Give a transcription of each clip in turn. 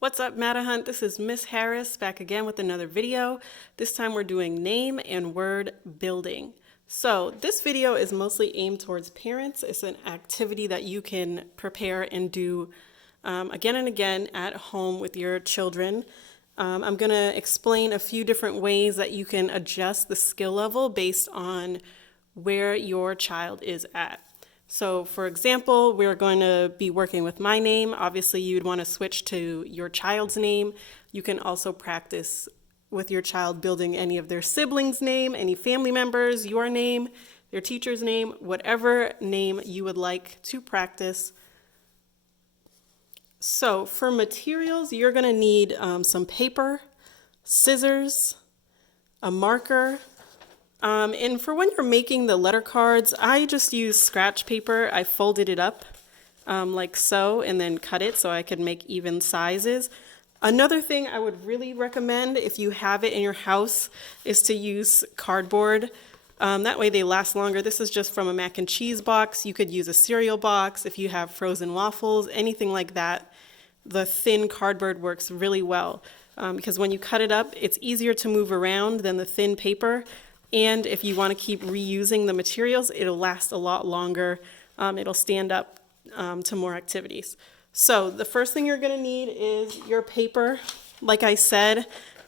What's up, Matahunt? This is Miss Harris back again with another video. This time we're doing name and word building. So this video is mostly aimed towards parents. It's an activity that you can prepare and do again and again at home with your children. I'm going to explain a few different ways that you can adjust the skill level based on where your child is at. So for example, we're going to be working with my name. Obviously, you'd want to switch to your child's name. You can also practice with your child building any of their siblings' name, any family members, your name, their teacher's name, whatever name you would like to practice. So for materials, you're going to need some paper, scissors, a marker. And for when you're making the letter cards, I just use scratch paper. I folded it up like so and then cut it so I could make even sizes. Another thing I would really recommend if you have it in your house is to use cardboard. That way they last longer. This is just from a mac and cheese box. You could use a cereal box if you have frozen waffles, anything like that. The thin cardboard works really well because when you cut it up, it's easier to move around than the thin paper. And if you want to keep reusing the materials, it'll last a lot longer. It'll stand up to more activities. So the first thing you're going to need is your paper. Like I said,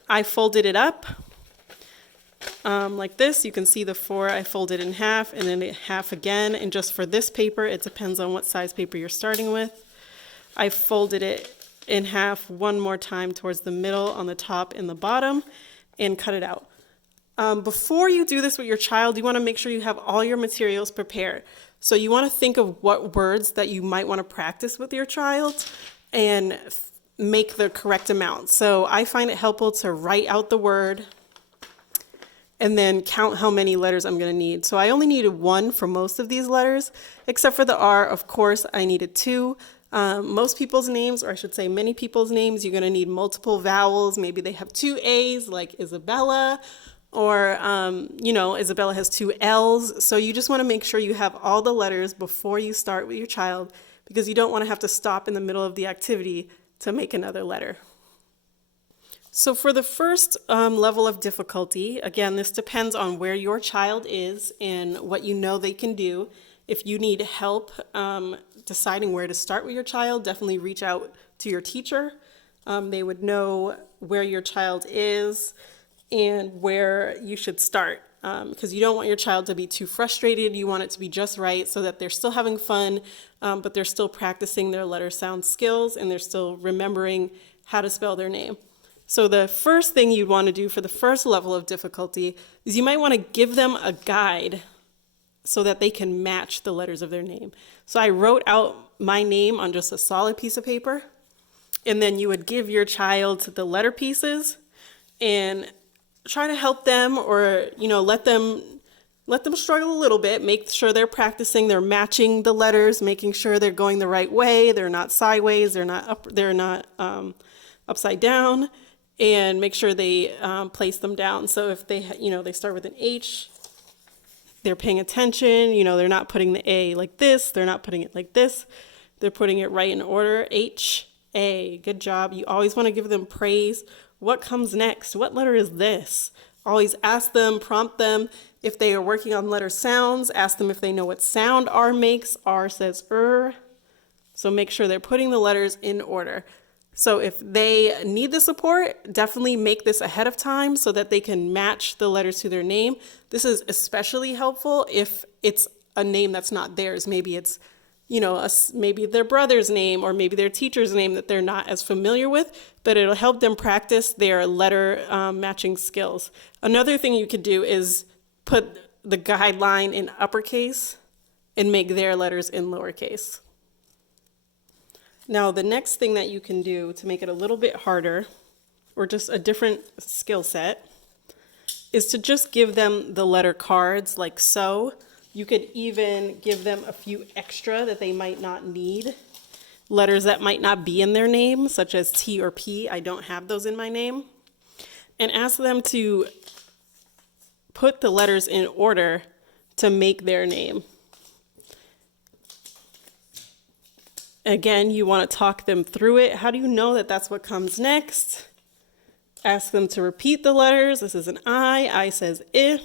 I folded it up like this. You can see the four I folded in half and then half again. And just for this paper, it depends on what size paper you're starting with. I folded it in half one more time towards the middle on the top and the bottom and cut it out. Before you do this with your child, you want to make sure you have all your materials prepared. So you want to think of what words that you might want to practice with your child and make the correct amount. So I find it helpful to write out the word and then count how many letters I'm going to need. So I only needed one for most of these letters, except for the R. Of course, I needed two. Most people's names, or I should say many people's names, you're going to need multiple vowels. Maybe they have two A's like Isabella. Or, Isabella has two L's. So you just want to make sure you have all the letters before you start with your child because you don't want to have to stop in the middle of the activity to make another letter. So for the first level of difficulty, again, this depends on where your child is and what you know they can do. If you need help deciding where to start with your child, definitely reach out to your teacher. They would know where your child is and where you should start because you don't want your child to be too frustrated. You want it to be just right so that they're still having fun, but they're still practicing their letter sound skills and they're still remembering how to spell their name. So the first thing you'd want to do for the first level of difficulty is you might want to give them a guide so that they can match the letters of their name. So I wrote out my name on just a solid piece of paper, and then you would give your child the letter pieces and try to help them or, let them struggle a little bit, make sure they're practicing, they're matching the letters, making sure they're going the right way, they're not sideways, they're not upside down, and make sure they place them down. So if they, they start with an H, they're paying attention, they're not putting the A like this, they're not putting it like this, they're putting it right in order, H, A, good job. You always want to give them praise. What comes next? What letter is this? Always ask them, prompt them. If they are working on letter sounds, ask them if they know what sound R makes. R says So make sure they're putting the letters in order. So if they need the support, definitely make this ahead of time so that they can match the letters to their name. This is especially helpful if it's a name that's not theirs. Maybe it's maybe their brother's name or maybe their teacher's name that they're not as familiar with, but it'll help them practice their letter matching skills. Another thing you could do is put the guideline in uppercase and make their letters in lowercase. Now, the next thing that you can do to make it a little bit harder, or just a different skill set, is to just give them the letter cards like so. You could even give them a few extra that they might not need. Letters that might not be in their name, such as T or P. I don't have those in my name. And ask them to put the letters in order to make their name. Again, you want to talk them through it. How do you know that that's what comes next? Ask them to repeat the letters. This is an I says I,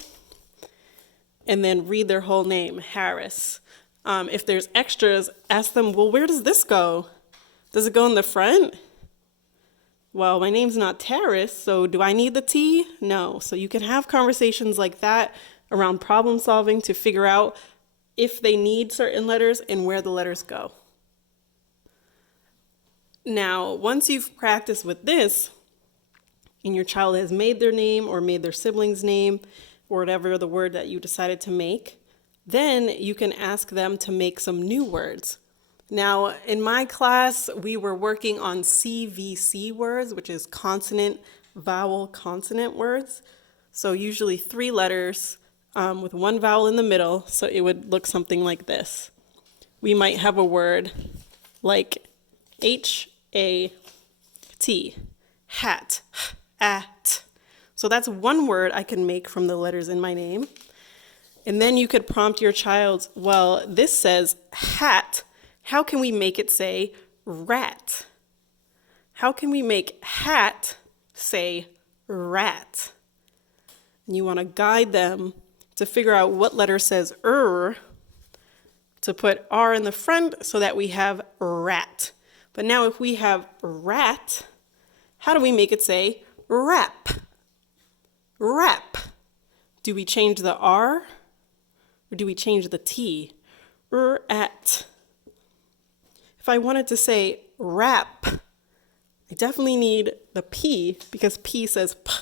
and then read their whole name, Harris. If there's extras, ask them, well, where does this go? Does it go in the front? Well, my name's not Terrace, so do I need the T? No. So you can have conversations like that around problem solving to figure out if they need certain letters and where the letters go. Now, once you've practiced with this, and your child has made their name or made their sibling's name, or whatever the word that you decided to make, then you can ask them to make some new words. Now, in my class, we were working on CVC words, which is consonant, vowel, consonant words. So usually 3 letters with 1 vowel in the middle, so it would look something like this. We might have a word like H-A-T, hat, at. So that's 1 word I can make from the letters in my name. And then you could prompt your child, well, this says hat. How can we make it say rat? How can we make hat say rat? And you want to guide them to figure out what letter says to put R in the front so that we have rat. But now if we have rat, how do we make it say rap? Rap. Do we change the R or do we change the T? At. If I wanted to say rap, I definitely need the P because P says P.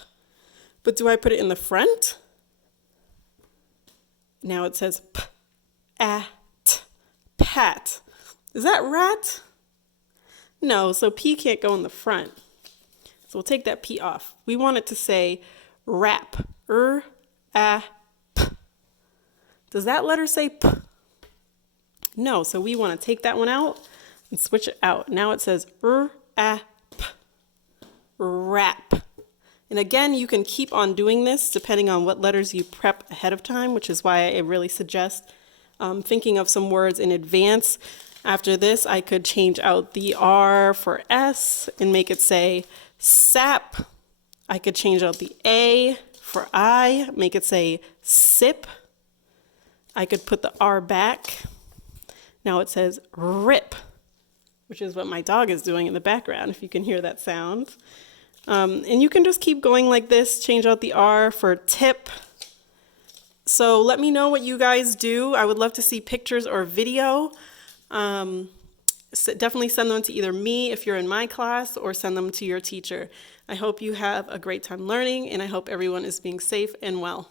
But do I put it in the front? Now it says P, at, pat. Is that rat? No, so P can't go in the front. So we'll take that P off. We want it to say rap, P. Does that letter say P? No, so we want to take that one out and switch it out. Now it says P, rap. And again, you can keep on doing this depending on what letters you prep ahead of time, which is why I really suggest thinking of some words in advance. After this, I could change out the R for S and make it say sap. I could change out the A for I, make it say sip. I could put the R back. Now it says rip, which is what my dog is doing in the background, if you can hear that sound. And you can just keep going like this, change out the R for tip. So let me know what you guys do. I would love to see pictures or video. So definitely send them to either me if you're in my class or send them to your teacher. I hope you have a great time learning and I hope everyone is being safe and well.